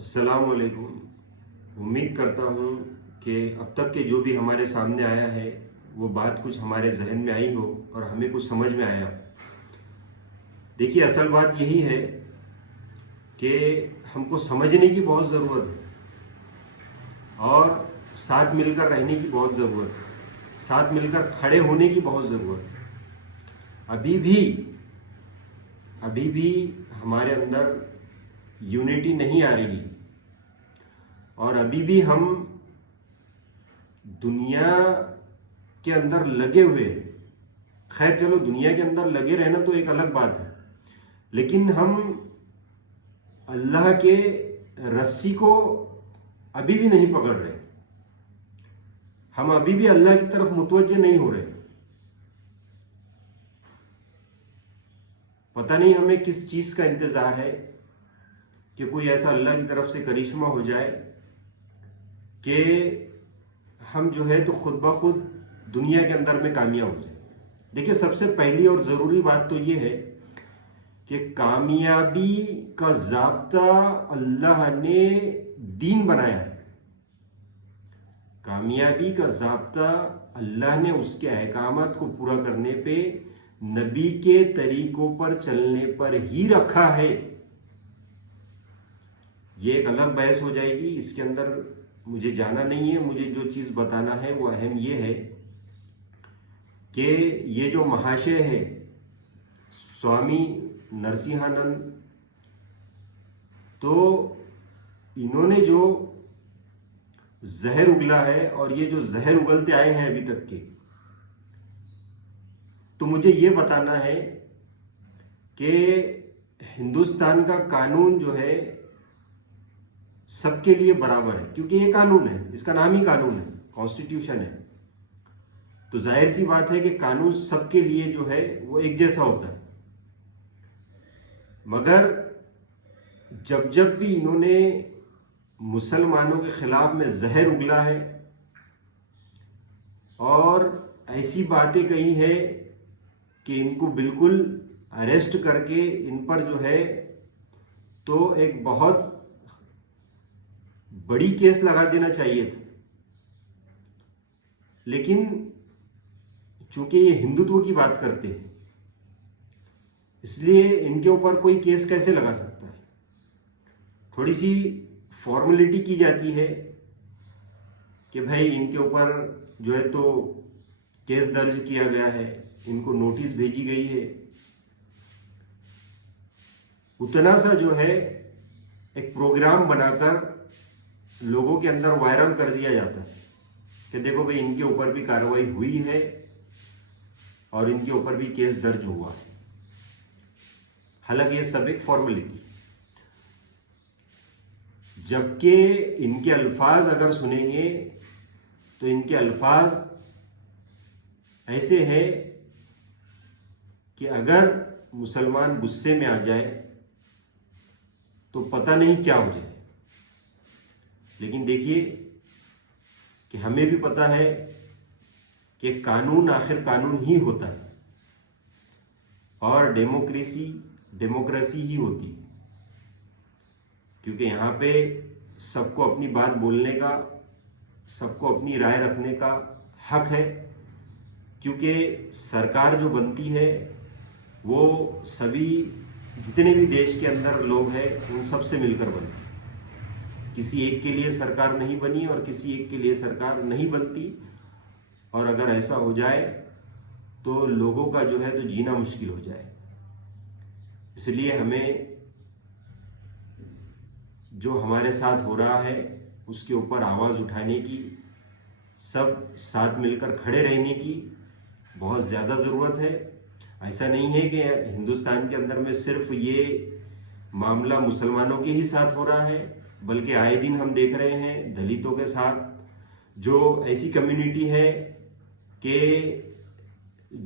السلام علیکم۔ امید کرتا ہوں کہ اب تک کے جو بھی ہمارے سامنے آیا ہے وہ بات کچھ ہمارے ذہن میں آئی ہو اور ہمیں کچھ سمجھ میں آیا۔ دیکھیے، اصل بات یہی ہے کہ ہم کو سمجھنے کی بہت ضرورت ہے اور ساتھ مل کر رہنے کی بہت ضرورت ہے، ساتھ مل کر کھڑے ہونے کی بہت ضرورت ہے۔ ابھی بھی ہمارے اندر یونٹی نہیں آ رہی اور ابھی بھی ہم دنیا کے اندر لگے ہوئے ہیں۔ خیر چلو، دنیا کے اندر لگے رہنا تو ایک الگ بات ہے، لیکن ہم اللہ کے رسی کو ابھی بھی نہیں پکڑ رہے، ہم ابھی بھی اللہ کی طرف متوجہ نہیں ہو رہے۔ پتہ نہیں ہمیں کس چیز کا انتظار ہے کہ کوئی ایسا اللہ کی طرف سے کرشمہ ہو جائے کہ ہم جو ہے تو خود بخود دنیا کے اندر میں کامیاب ہو جائیں۔ دیکھیں، سب سے پہلی اور ضروری بات تو یہ ہے کہ کامیابی کا ضابطہ اللہ نے دین بنایا ہے۔ کامیابی کا ضابطہ اللہ نے اس کے احکامات کو پورا کرنے پہ، نبی کے طریقوں پر چلنے پر ہی رکھا ہے۔ یہ ایک الگ بحث ہو جائے گی، اس کے اندر مجھے جانا نہیں ہے۔ مجھے جو چیز بتانا ہے وہ اہم یہ ہے کہ یہ جو مہاشے ہے سوامی نرسمہانند، تو انہوں نے جو زہر اگلا ہے اور یہ جو زہر اگلتے آئے ہیں ابھی تک کے، تو مجھے یہ بتانا ہے کہ ہندوستان کا قانون جو ہے سب کے لیے برابر ہے، کیونکہ یہ قانون ہے، اس کا نام ہی قانون ہے، کانسٹیٹیوشن ہے۔ تو ظاہر سی بات ہے کہ قانون سب کے لیے جو ہے وہ ایک جیسا ہوتا ہے، مگر جب بھی انہوں نے مسلمانوں کے خلاف میں زہر اگلا ہے اور ایسی باتیں کہی ہے کہ ان کو بالکل اریسٹ کر کے ان پر جو ہے تو ایک بہت بڑی کیس لگا دینا چاہیے تھا، لیکن چونکہ یہ ہندوتو کی بات کرتے ہیں اس لیے ان کے اوپر کوئی کیس کیسے لگا سکتا ہے؟ تھوڑی سی فارمیلٹی کی جاتی ہے کہ بھائی ان کے اوپر جو ہے تو کیس درج کیا گیا ہے، ان کو نوٹس بھیجی گئی ہے، اتنا سا جو ہے ایک پروگرام بنا کر لوگوں کے اندر وائرل کر دیا جاتا ہے کہ دیکھو بھائی ان کے اوپر بھی کارروائی ہوئی ہے اور ان کے اوپر بھی کیس درج ہوا ہے۔ حالانکہ یہ سب ایک فارمیلٹی، جبکہ ان کے الفاظ اگر سنیں گے تو ان کے الفاظ ایسے ہیں کہ اگر مسلمان غصے میں آ جائے تو پتہ نہیں کیا ہو جائے۔ لیکن دیکھیے کہ ہمیں بھی پتہ ہے کہ قانون آخر قانون ہی ہوتا ہے اور ڈیموکریسی ہی ہوتی ہے، کیونکہ یہاں پہ سب کو اپنی بات بولنے کا، سب کو اپنی رائے رکھنے کا حق ہے، کیونکہ سرکار جو بنتی ہے وہ سبھی جتنے بھی دیش کے اندر لوگ ہیں ان سب سے مل کر بنتی ہے۔ کسی ایک کے لیے سرکار نہیں بنی اور کسی ایک کے لیے سرکار نہیں بنتی، اور اگر ایسا ہو جائے تو لوگوں کا جو ہے تو جینا مشکل ہو جائے۔ اس لیے ہمیں جو ہمارے ساتھ ہو رہا ہے اس کے اوپر آواز اٹھانے کی، سب ساتھ مل کر کھڑے رہنے کی بہت زیادہ ضرورت ہے۔ ایسا نہیں ہے کہ ہندوستان کے اندر میں صرف یہ معاملہ مسلمانوں کے ہی ساتھ ہو رہا ہے، بلکہ آئے دن ہم دیکھ رہے ہیں دلتوں کے ساتھ، جو ایسی کمیونٹی ہے کہ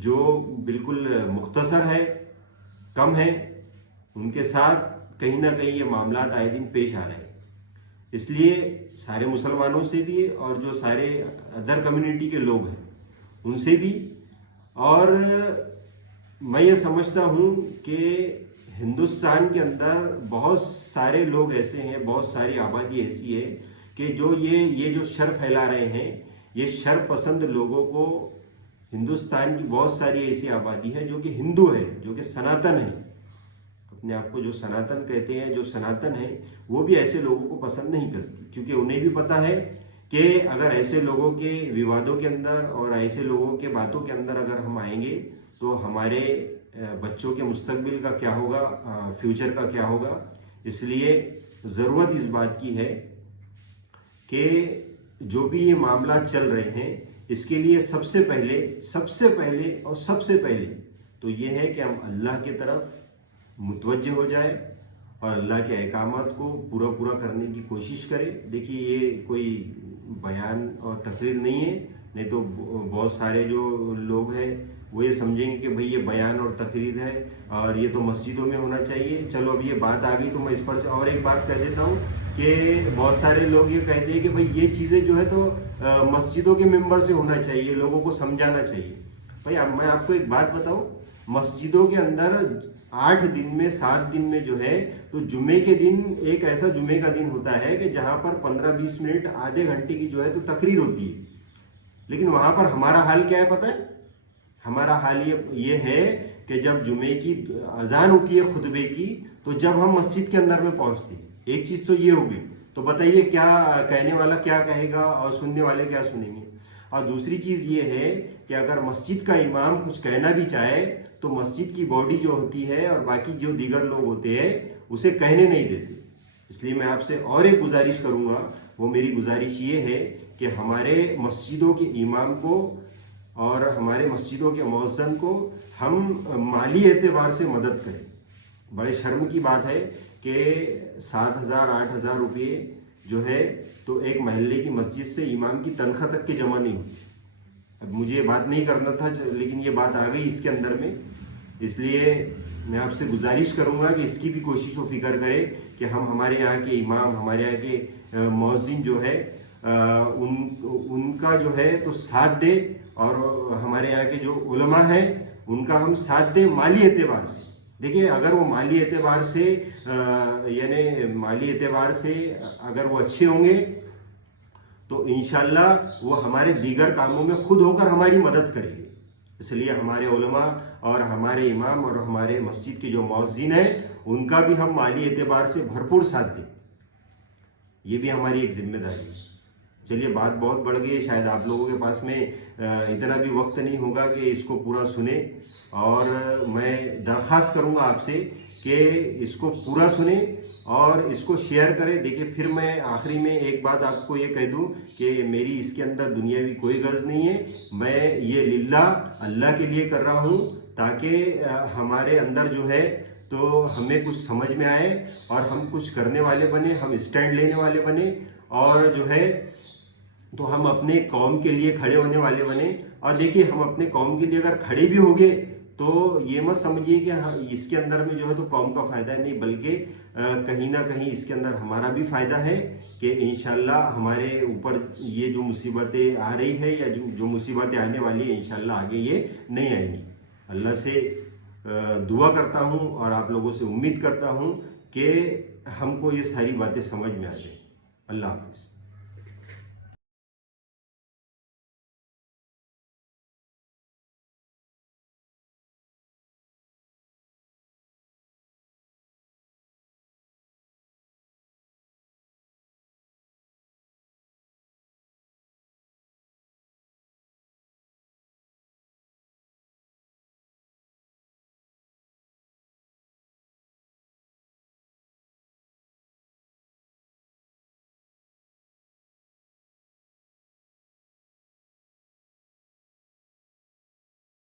جو بالکل مختصر ہے، کم ہے، ان کے ساتھ کہیں نہ کہیں یہ معاملات آئے دن پیش آ رہے ہیں۔ اس لیے سارے مسلمانوں سے بھی اور جو سارے ادر کمیونٹی کے لوگ ہیں ان سے بھی، اور میں یہ سمجھتا ہوں کہ ہندوستان کے اندر بہت سارے لوگ ایسے ہیں، بہت ساری آبادی ایسی ہے کہ جو یہ جو شر پھیلا رہے ہیں، یہ شر پسند لوگوں کو، ہندوستان کی بہت ساری ایسی آبادی ہے جو کہ ہندو ہے، جو کہ سناتن ہے، اپنے آپ کو جو سناتن کہتے ہیں، جو سناتن ہے، وہ بھی ایسے لوگوں کو پسند نہیں کرتی، کیونکہ انہیں بھی پتہ ہے کہ اگر ایسے لوگوں کے ووادوں کے اندر اور ایسے لوگوں کے باتوں کے اندر اگر ہم آئیں گے تو ہمارے بچوں کے مستقبل کا کیا ہوگا، فیوچر کا کیا ہوگا۔ اس لیے ضرورت اس بات کی ہے کہ جو بھی یہ معاملات چل رہے ہیں، اس کے لیے سب سے پہلے تو یہ ہے کہ ہم اللہ کی طرف متوجہ ہو جائے اور اللہ کے احکامات کو پورا کرنے کی کوشش کرے۔ دیکھیے یہ کوئی بیان اور تقریر نہیں ہے، نہیں تو بہت سارے جو لوگ ہیں وہ یہ سمجھیں گے کہ بھئی یہ بیان اور تقریر ہے اور یہ تو مسجدوں میں ہونا چاہیے۔ چلو اب یہ بات آ گئی تو میں اس پر سے اور ایک بات کہہ دیتا ہوں کہ بہت سارے لوگ یہ کہتے ہیں کہ بھئی یہ چیزیں جو ہے تو مسجدوں کے ممبر سے ہونا چاہیے، لوگوں کو سمجھانا چاہیے۔ بھئی اب میں آپ کو ایک بات بتاؤں، مسجدوں کے اندر 8 دن میں 7 دن میں جو ہے تو جمعے کے دن ایک ایسا جمعے کا دن ہوتا ہے کہ جہاں پر 15-20 منٹ آدھے گھنٹے کی جو ہے تو تقریر ہوتی ہے، لیکن وہاں پر ہمارا حال کیا ہے پتہ ہے؟ ہمارا حال یہ ہے کہ جب جمعے کی اذان ہوتی ہے خطبے کی تو جب ہم مسجد کے اندر میں پہنچتے ہیں، ایک چیز تو یہ ہوگی، تو بتائیے کیا کہنے والا کیا کہے گا اور سننے والے کیا سنیں گے۔ اور دوسری چیز یہ ہے کہ اگر مسجد کا امام کچھ کہنا بھی چاہے تو مسجد کی باڈی جو ہوتی ہے اور باقی جو دیگر لوگ ہوتے ہیں اسے کہنے نہیں دیتے۔ اس لیے میں آپ سے اور ایک گزارش کروں گا، وہ میری گزارش یہ ہے کہ ہمارے مسجدوں کے امام کو اور ہمارے مسجدوں کے مؤذن کو ہم مالی اعتبار سے مدد کریں۔ بڑے شرم کی بات ہے کہ 7,000-8,000 روپئے جو ہے تو ایک محلے کی مسجد سے امام کی تنخواہ تک کے جمع نہیں ہوتی۔ اب مجھے یہ بات نہیں کرنا تھا لیکن یہ بات آ گئی اس کے اندر میں، اس لیے میں آپ سے گزارش کروں گا کہ اس کی بھی کوشش و فکر کرے کہ ہم ہمارے یہاں کے امام، ہمارے یہاں کے مؤذن جو ہے ان کا جو ہے تو ساتھ دے، اور ہمارے یہاں کے جو علماء ہیں ان کا ہم ساتھ دیں مالی اعتبار سے۔ دیکھیے اگر وہ مالی اعتبار سے اگر وہ اچھے ہوں گے تو انشاءاللہ وہ ہمارے دیگر کاموں میں خود ہو کر ہماری مدد کریں گے۔ اس لیے ہمارے علماء اور ہمارے امام اور ہمارے مسجد کے جو مؤذن ہیں ان کا بھی ہم مالی اعتبار سے بھرپور ساتھ دیں، یہ بھی ہماری ایک ذمہ داری ہے۔ چلیے بات بہت بڑھ گئی، شاید آپ لوگوں کے پاس میں اتنا بھی وقت نہیں ہوگا کہ اس کو پورا سنیں، اور میں درخواست کروں گا آپ سے کہ اس کو پورا سنیں اور اس کو شیئر کریں۔ دیکھیے پھر میں آخری میں ایک بات آپ کو یہ کہہ دوں کہ میری اس کے اندر دنیاوی کوئی غرض نہیں ہے، میں یہ للہ اللہ کے لیے کر رہا ہوں تاکہ ہمارے اندر جو ہے تو ہمیں کچھ سمجھ میں آئے اور ہم کچھ کرنے والے بنے، ہم اسٹینڈ لینے والے بنے، اور جو ہے تو ہم اپنے قوم کے لیے کھڑے ہونے والے بنے۔ اور دیکھیے ہم اپنے قوم کے لیے اگر کھڑے بھی ہو گئے تو یہ مت سمجھیے کہ اس کے اندر میں جو ہے تو قوم کا فائدہ نہیں، بلکہ کہیں نہ کہیں اس کے اندر ہمارا بھی فائدہ ہے کہ انشاءاللہ ہمارے اوپر یہ جو مصیبتیں آ رہی ہے یا جو مصیبتیں آنے والی ہیں انشاءاللہ آگے یہ نہیں آئیں گی۔ اللہ سے دعا کرتا ہوں اور آپ لوگوں سے امید کرتا ہوں کہ ہم کو یہ ساری باتیں سمجھ میں آ جائیں۔ اللہ حافظ۔